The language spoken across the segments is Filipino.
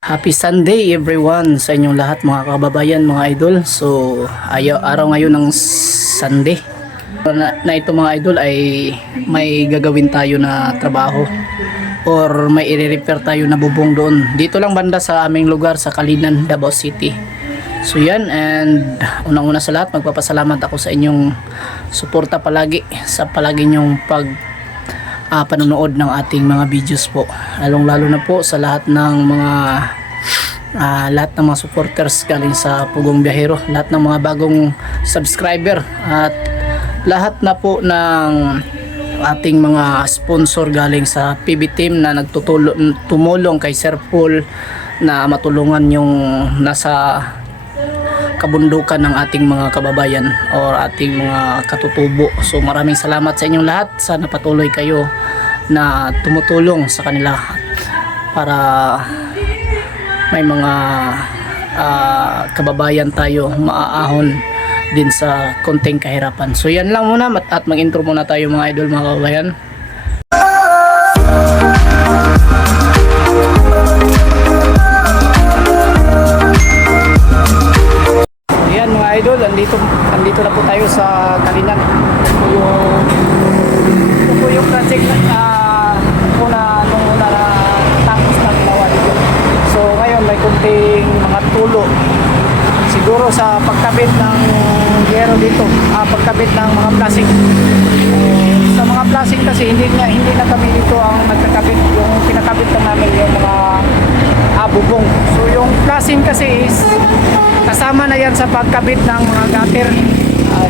Happy Sunday everyone sa inyong lahat mga kababayan, mga idol. So araw ngayon ng Sunday na ito mga idol ay may gagawin tayo na trabaho or may i-repair tayo na bubong doon. Dito lang banda sa aming lugar sa Kalinan, Davao City. So yan, and unang-una sa lahat magpapasalamat ako sa inyong suporta palagi sa palagi nyong panonood ng ating mga videos po, lalong-lalo na po sa lahat ng mga supporters galing sa Pugong Biyahero, lahat ng mga bagong subscriber at lahat na po ng ating mga sponsor galing sa PB team na tumulong kay Sir Paul na matulungan yung nasa kabundukan ng ating mga kababayan or ating mga katutubo. So maraming salamat sa inyong lahat. Sana patuloy kayo na tumutulong sa kanila para may mga kababayan tayo maaahon din sa konting kahirapan. So yan lang muna at mag-intro muna tayo mga idol, mga kababayan. Idol, andito na po tayo sa Kalinan. Ito po yung project nung una na tapos na ginawa dito. So ngayon may kunting mga tulo siguro sa pagkabit ng yero dito, pagkabit ng mga plastic. Sa mga plastic kasi hindi na kami dito ang nagkakabit, yung pinakabit na namin yung mga bubong. So yung plastic kasi is kasama na yan sa pagkabit ng mga gutter.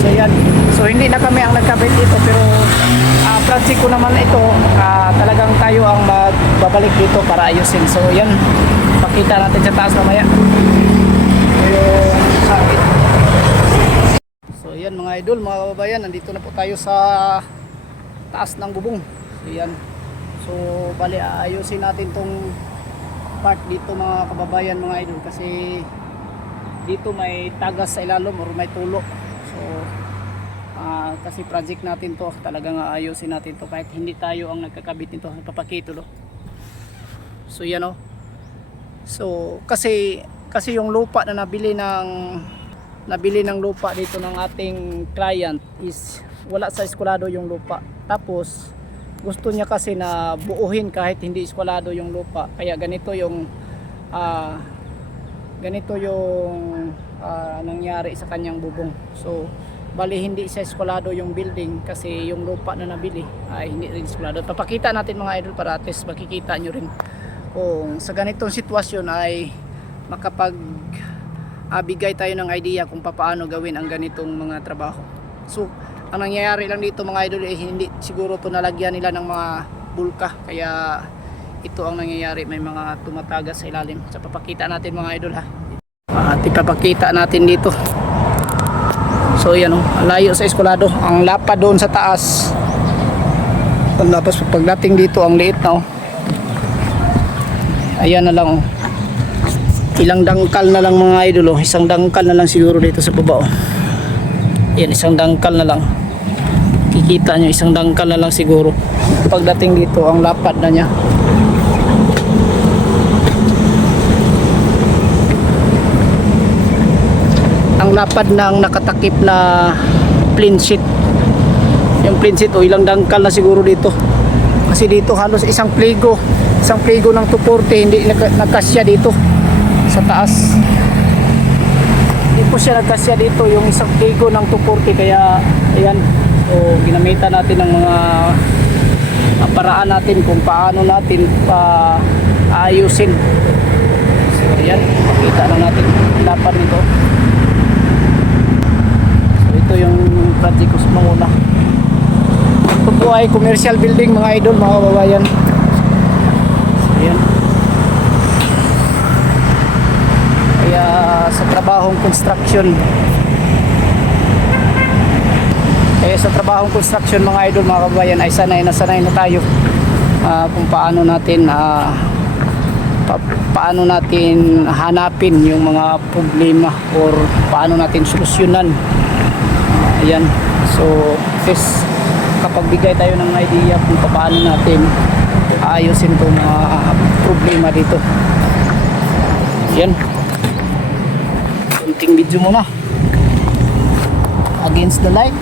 So yan, so hindi na kami ang nagkabit dito, pero project ko naman ito, talagang tayo ang magbabalik dito para ayusin. So yan, pakita natin sa taas mamaya. So yan mga idol, mga kababayan, nandito na po tayo sa taas ng bubong. So yan, so bali ayusin natin tong part dito mga kababayan, mga idol, kasi dito may tagas sa ilalom or may tulo. So kasi project natin to, talagang ayusin natin to kahit hindi tayo ang nagkakabit nito, nagpapakito do. So yan o. So kasi yung lupa na nabili ng lupa dito ng ating client is wala sa eskwalado yung lupa. Tapos gusto niya kasi na buuhin kahit hindi eskwalado yung lupa. Kaya ganito yung nangyari sa kanyang bubong. So bali hindi siya eskwalado yung building kasi yung lupa na nabili ay hindi rin eskwalado. Papakita natin mga idol para at least makikita nyo rin kung sa ganitong sitwasyon ay bigay tayo ng idea kung paano gawin ang ganitong mga trabaho. So ang nangyayari lang dito mga idol ay hindi siguro to nalagyan nila ng mga bulka, kaya ito ang nangyayari, may mga tumatagas sa ilalim. So papakita natin mga idol ha. At ipapakita natin dito. So yan layo sa eskwalado, ang lapad doon sa taas. Tapos pagdating dito ang liit na ayan na lang ilang dangkal na lang mga idol isang dangkal na lang siguro dito sa baba Yan, isang dangkal na lang. Kikita nyo, isang dangkal na lang siguro. Pagdating dito, ang lapad na niya. Ang lapad ng nakatakip na plain sheet. Yung plain sheet, ilang dangkal na siguro dito. Kasi dito halos isang pligo ng 240 hindi nagkasya dito sa taas. Hindi po siya nagkasya dito yung isang pligo ng 240, kaya ayan, so ginamitan natin ng mga paraan natin kung paano natin ayusin. So ayan, makita na natin lapad nito. So ito yung project ko sa manguna. Ito po ay commercial building mga idol, mga kababayan. So ayan, kaya sa trabahong construction mga idol, mga kababayan, ay sanay na tayo kung paano natin hanapin yung mga problema or paano natin solusyonan. Ayan, so this kapag bigay tayo ng idea kung paano natin ayusin itong mga problema dito. Yan. Kunting video muna. Against the light.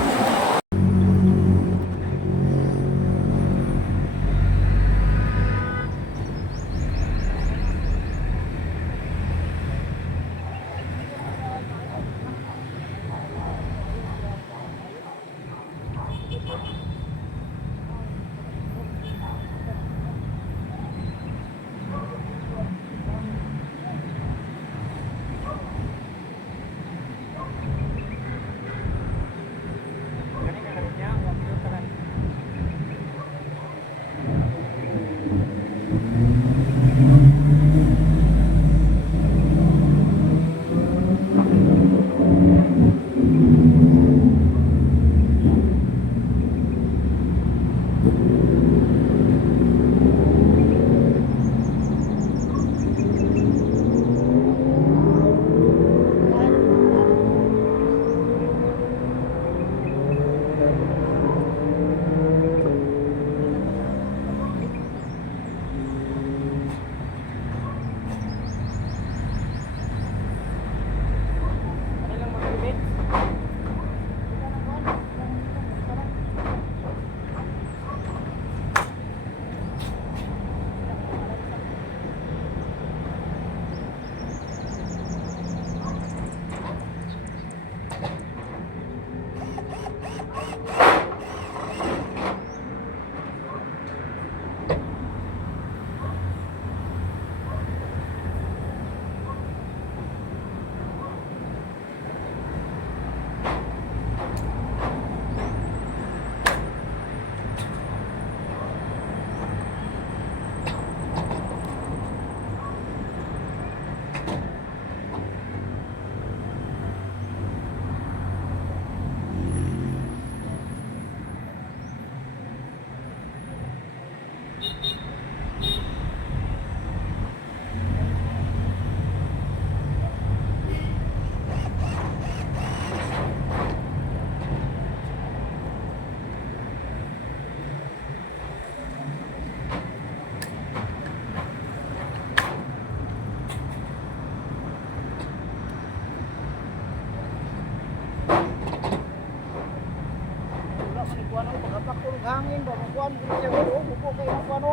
Hangin ba magkuan ko siya upo kayo ako ano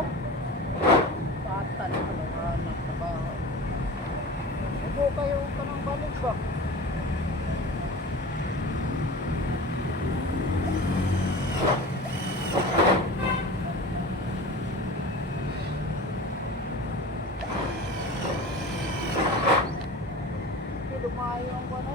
patan ko lang trabaho upo kayo kanang balik ba lumayo ang ano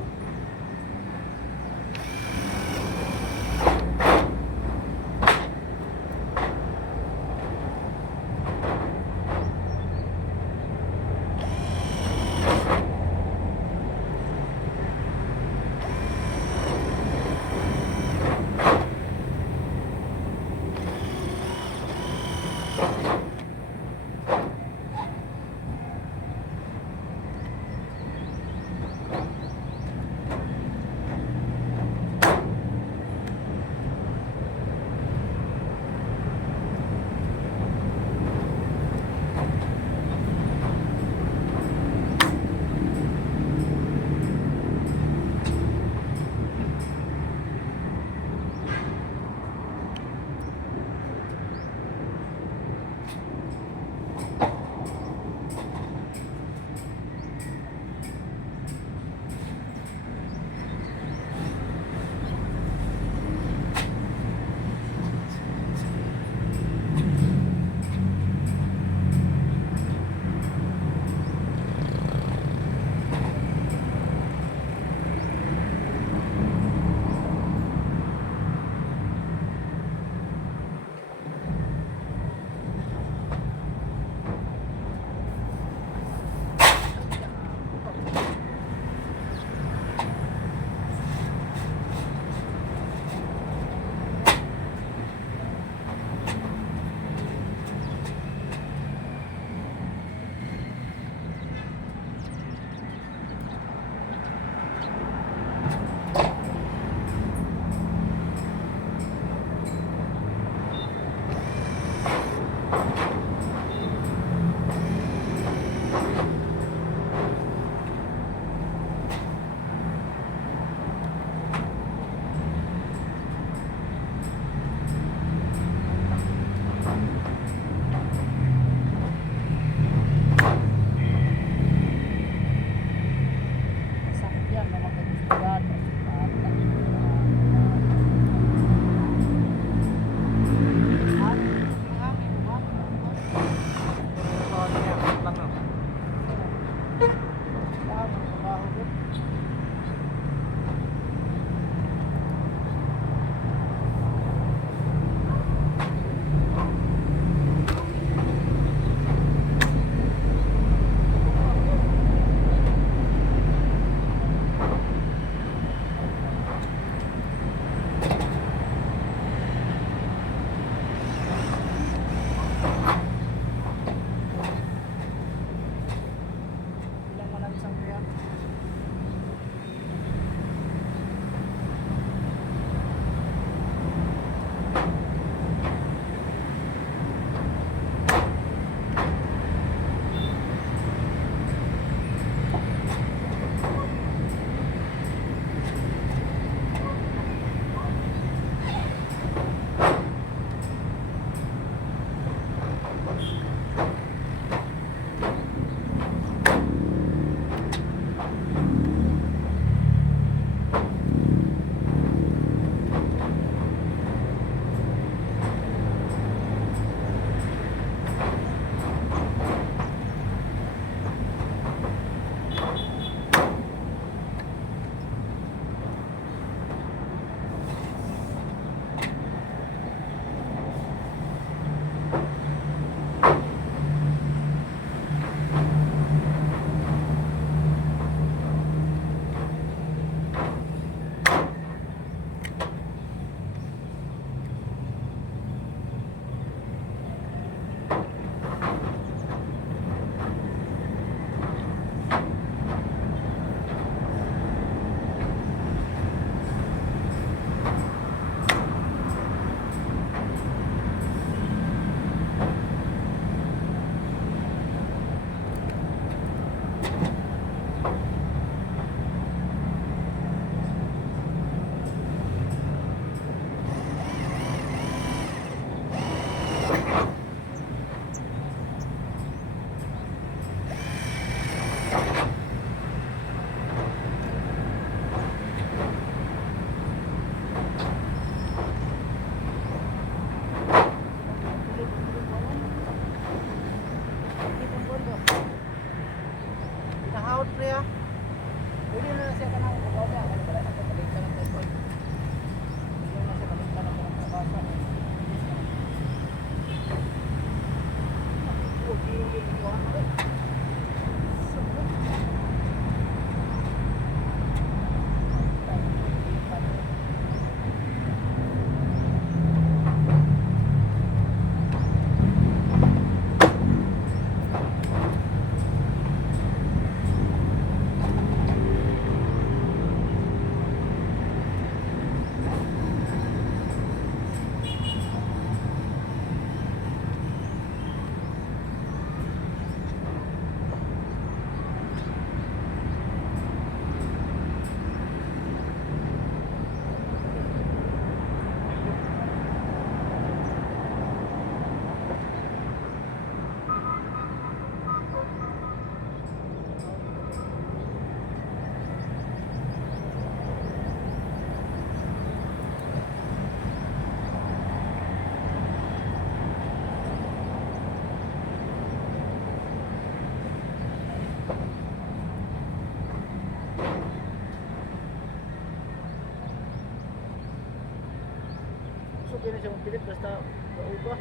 Di na siya magpilit basta mauba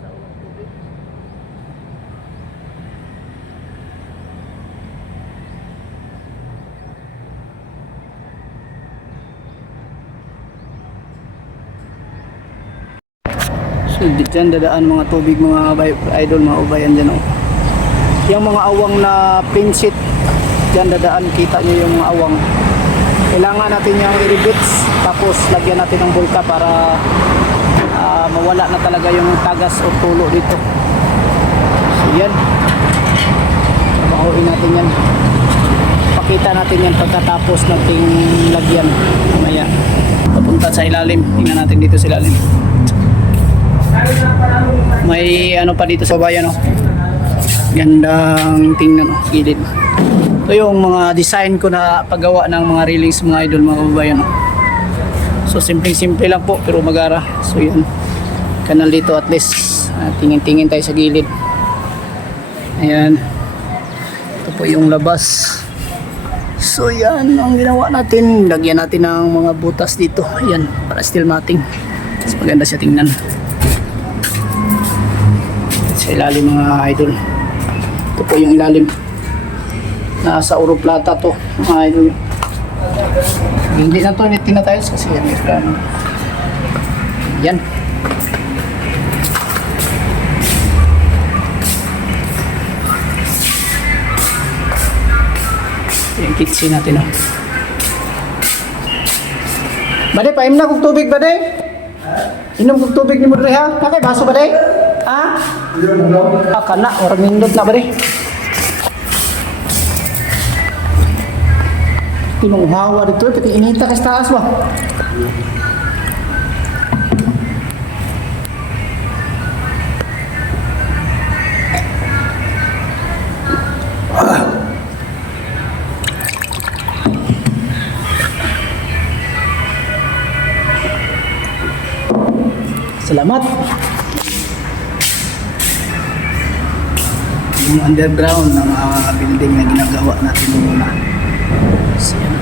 sa ulang tubig. So dyan dadaan mga tubig mga idol, mga ubayan dyan, oh. Yung mga awang na pinsit dyan dadaan, kita nyo yung mga awang. Kailangan natin yung i-rebits, tapos lagyan natin ng bulka para mawala na talaga yung tagas o tulo dito. So yan, bahuin natin yan, pakita natin yan pagkatapos nating lagyan mamaya. Papunta sa ilalim, tingnan natin dito sa ilalim. May ano pa dito sa bayan, oh. Gandang tingnan, oh, gilid. Ito yung mga design ko na paggawa ng mga railings mga idol, mga kababayan. So simple lang po pero magara. So yan, kanal dito at least. Tingin-tingin tayo sa gilid. Ayan. Ito po yung labas. So yan ang ginawa natin. Lagyan natin ng mga butas dito. Yan, para steel matting. Mas maganda siya tingnan. Sa ilalim mga idol. Ito po yung ilalim. Nasa uro plata to mga idol. Hindi na to tinatiles kasi yan. Yan. Yung kitchen natin, oh. Bade, paim na kong tubig, bade? Inom kong tubig ni Mudre, ha? Nakay, baso, bade? Ha? Kana, orang nindot na, bade? Pinunghawa dito, pati inita kasi taas ba? Salamat. Yung underground ng building na ginagawa natin muna. So, yan.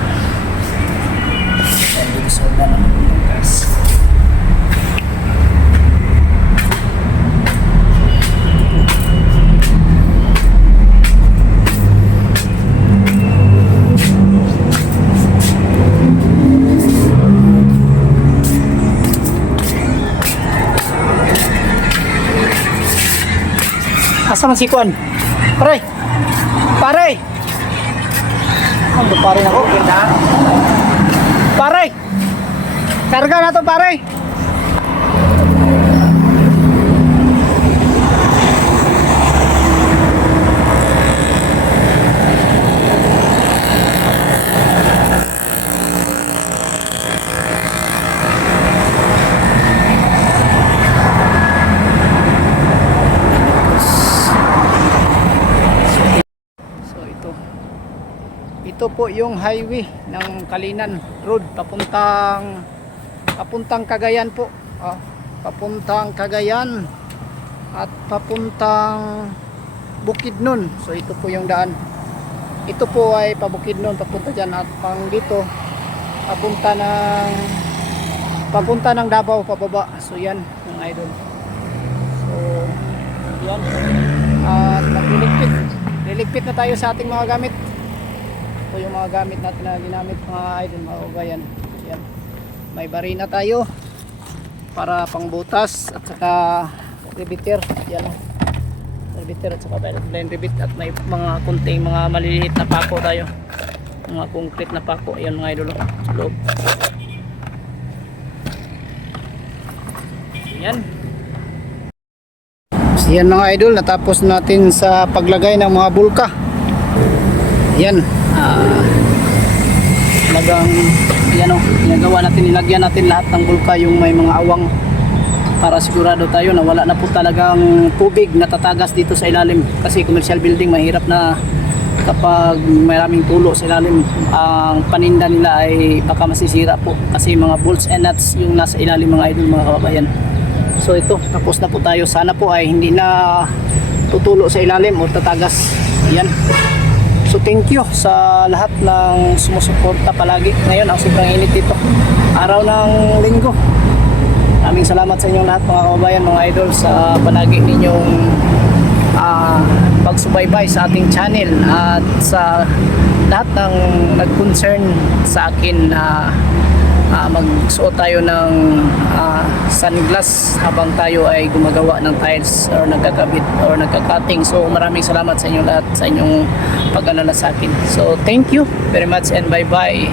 Tayo dito sa ulan ng bukas. Asa man si Kuan? Pare! Pare! Ano pare na ko? Pare! Karga na to pare! Ito po yung highway ng Kalinan Road papuntang Cagayan po. Papuntang Cagayan at papuntang Bukidnon. So ito po yung daan. Ito po ay pabukidnon papunta diyan at pang dito papunta ng Davao pababa. So yan yung idol. So yan. At liligpit na tayo sa ating mga gamit. Ito yung mga gamit natin na ginamit mga idol, mga kabayan. Yan. May barina tayo para pangbutas at saka riveter. Yan. Riveter at saka blind rivet at may mga kunting mga maliliit na pako tayo. Mga concrete na pako. Yan mga idol. Loob. Yan. So, yan mga idol, natapos natin sa paglagay ng mga bulka. Yan. Talagang yan o, ginagawa natin, nilagyan natin lahat ng bulka yung may mga awang para sigurado tayo na wala na po talagang tubig na tatagas dito sa ilalim kasi commercial building mahirap na kapag maraming tulo sa ilalim ang paninda nila ay baka masisira po kasi mga bolts and nuts yung nasa ilalim mga idol mga kababayan. So ito, tapos na po tayo, sana po ay hindi na tutulo sa ilalim o tatagas. Yan. So thank you sa lahat ng sumusuporta palagi. Ngayon ang sobrang init dito. Araw ng linggo. Maraming salamat sa inyong lahat mga kababayan, mga idol sa palagi ninyong pagsubaybay sa ating channel at sa lahat ng nag-concern sa akin na magsuot tayo ng sunglass habang tayo ay gumagawa ng tiles or nagkakabit or nagka-cutting. So maraming salamat sa inyong lahat sa inyong pag-alala sa akin. So thank you very much and bye bye.